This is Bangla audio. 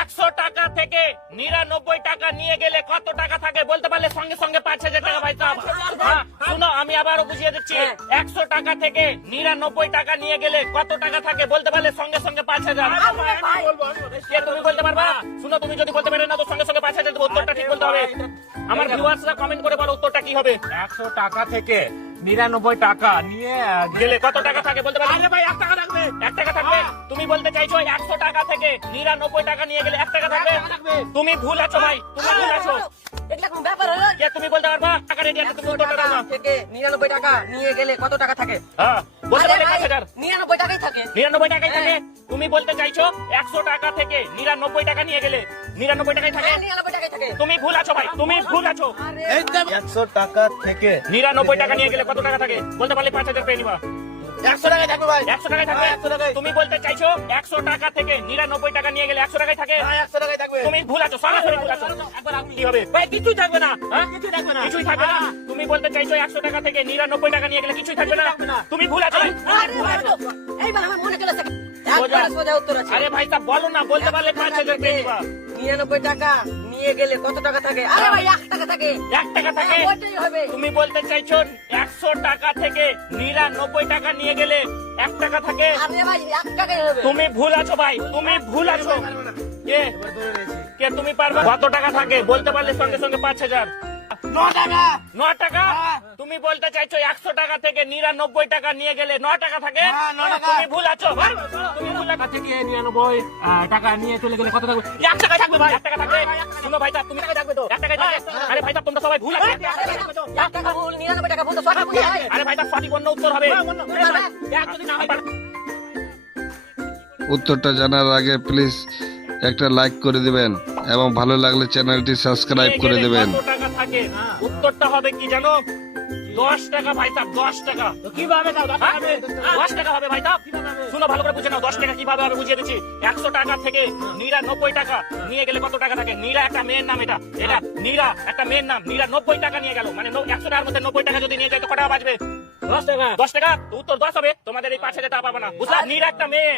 100 টাকা থেকে 99 টাকা নিয়ে গেলে কত টাকা থাকে বলতে পারলে সঙ্গে সঙ্গে 5000 টাকা ভাই সাহেব। শুনো আমি আবারও বুঝিয়ে দিচ্ছি, 100 টাকা থেকে 99 টাকা নিয়ে গেলে কত টাকা থাকে বলতে পারলে সঙ্গে সঙ্গে 5000। কে তুমি বলতে পারবা? শুনো তুমি যদি বলতে পারো না তো সঙ্গে সঙ্গে 5000 দেবো। উত্তরটা ঠিক বলতে হবে। আমার ভিউয়ার্সরা কমেন্ট করে বলো উত্তরটা কি হবে। 100 টাকা থেকে 99 টাকা নিয়ে গেলে কত টাকা থাকে বলতে পারবে? আরে ভাই 1 টাকা থাকবে। 1 টাকা থাকবে। তুমি বলতে চাইছো 100 টাকা থেকে 99 টাকা নিয়ে গেলে 1 টাকা থাকবে? তুমি ভুল আছো ভাই, তুমি ভুল আছো। এটা কোন ব্যাপার হলো? কে তুমি বলতে পারবা? টাকা রেডি আছে, তুমি উত্তরটা দাও না। থেকে 99 টাকা নিয়ে গেলে কত টাকা থাকে? হ্যাঁ বলতে পারলে আরে ভাই, 5000। 99 টাকাই থাকে। 99 টাকাই থাকে। তুমি বলতে চাইছো 100 টাকা থেকে 99 টাকা নিয়ে গেলে 99 টাকাই থাকে? 99 টাকাই থাকে। তুমি ভুল আছো ভাই, তুমি ভুল আছো। 100 টাকা থেকে 99 টাকা নিয়ে গেলে কত টাকা থাকে বলতে পারলে 5000 পেয়ে নিবা। 100 টাকা থাকবে ভাই। 100 টাকাই থাকবে। 100 টাকাই। তুমি বলতে চাইছো 100 টাকা থেকে 99 টাকা নিয়ে গেলে 100 টাকাই থাকে? ভাই 100 টাকাই থাকবে। তুমি ভুল আছো, সরাসরি ভুল আছো। একবার আপনি কি হবে ভাই? কিছুই থাকবে না। হ্যাঁ কিছুই থাকবে না, কিছুই থাকবে না। তুমি বলতে চাইছো 100 টাকা থেকে 99 টাকা নিয়ে গেলে কিছুই থাকবে না। তুমি ভুল আছো। আরে ভাই, এইবার আমার মনে গেল একবার সোজা উত্তর আছে। আরে ভাই তা বলো না, বলতে পারলে 5000 পেয়ে নিবা। 99 টাকা নিয়ে গেলে কত টাকা থাকে? আরে ভাই 1 টাকা থাকে। 1 টাকা থাকে। ওইটাই হবে। তুমি বলতে চাইছো 100 টাকা থেকে 99 টাকা নিয়ে গেলে 1 টাকা থাকে? আরে ভাই 1 টাকাই হবে। তুমি ভুল আছো ভাই, তুমি ভুল আছো। কে কে তুমি পারবে? কত টাকা থাকে বলতে পারলে সঙ্গে সঙ্গে 5000। 9 টাকা। 9 টাকা। তুমি বলতে চাইছো 100 টাকা থেকে 99 টাকা নিয়ে গেলে 9 টাকা থাকে? হ্যাঁ, 9 টাকা। তুমি ভুল আছো ভাই, তুমি ভুল আছো। থেকে 99 টাকা নিয়ে চলে গেলে কত থাকবে? 1 টাকা থাকবে ভাই, 1 টাকা থাকবে। শুনো ভাই সাহেব, তুমি টাকা থাকবে তো 1 টাকাই থাকবে। আরে ভাই সাহেব তোমরা সবাই ভুল আছো। 1 টাকা ভুল 99 টাকা ভুল তো সঠিক ভুল হয়। আরে ভাই সাহেব সঠিক অন্য উত্তর হবে। এক যদি না হয় উত্তরটা জানার আগে প্লিজ একটা লাইক করে দিবেন এবং ভালো লাগলে চ্যানেলটি সাবস্ক্রাইব করে দিবেন। কত টাকা থাকে? উত্তরটা হবে কি জানো? 10 টাকা ভাই সাহেব, 10 টাকা। কিভাবে দাও? 10 টাকা হবে ভাই সাহেব। শুনো ভালো করে বুঝে নাও 10 টাকা কিভাবে হবে বুঝিয়ে দিচ্ছি। 100 টাকা থেকে 99 টাকা নিয়ে গেলে কত টাকা থাকে? নীরা একটা মেয়ের নাম, এটা নীরা একটা মেয়ের নাম। নীরা 90 টাকা নিয়ে গেল, মানে 100 টাকার মধ্যে 90 টাকা যদি নিয়ে যায় তো কত টাকা বাঁচবে? 10 টাকা। 10 টাকা। তো উত্তর 10 হবে। তোমাদের এই 5000 টাকা পাবে না, বুঝলা? নীরা একটা মেয়ে।